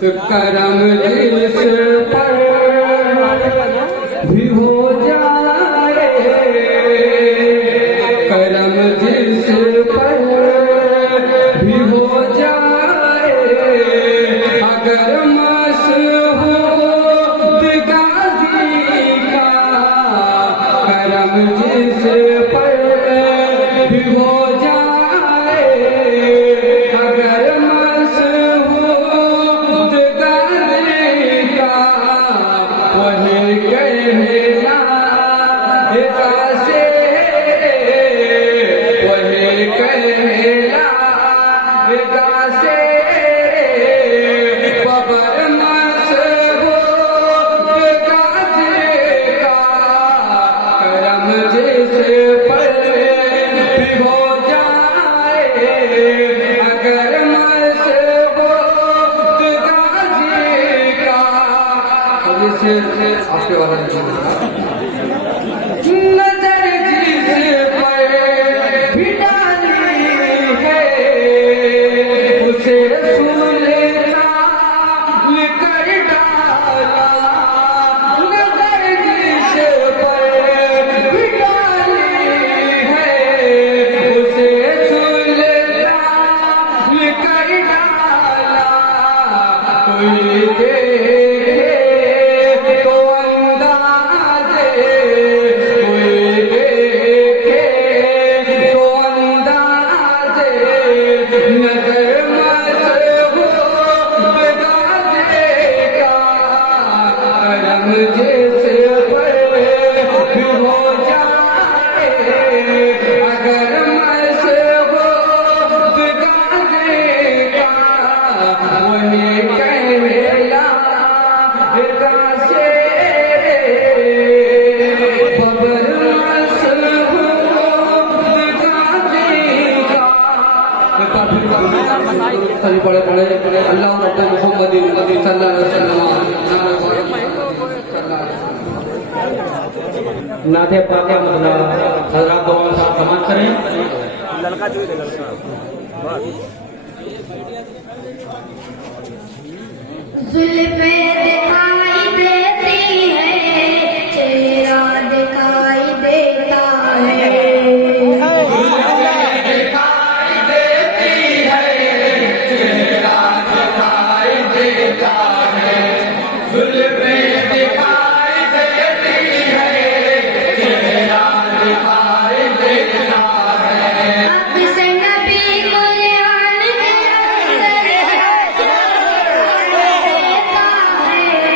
करम जिस पर भी हो जाए, करम जिस पर भी हो जाए, अगर मसहूद गाजी का करम जिस पर भी हो जाए, अगर मसहूद गाजी का वही कहला से, वही कहला से बबर मसहूद गाजी का करम जिस पर भी हो जाए, अगर मसहूद गाजी का। अब इसे आपके वाला नजर जिस पर भी डाली है, उसे सुलेता लिकर डाला, नजर जिस पर भी डाली है, उसे सुलेता लिकर डाला, कोई देखे तो अंदाजे, कोई देखे तो अंदाजे, नजर मसहूद गाजी का करम जिस पर भी हो जाए, अगर मसहूद गाजी का वही कहला से बबर मसहूद गाजी का। सभी पढ़े पढ़े अल्लाह मोहम्मद सल्लल्लाहु अलैहि वसल्लम नाथे पाके मतलब हजरत दोनों साथ समाज करें। लड़का जो है लड़का बस जुल्फे दिखाई देती है, चेहरा दिखाई देता है, दिखाई देती है, चेहरा दिखाई देता है, जुल्फे दिखाई देती है, चेहरा दिखाई देता है। अब से नबी कुरान के अंदर देता है,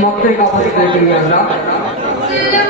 मौके का फर्क देखेंगे अल्लाह दिल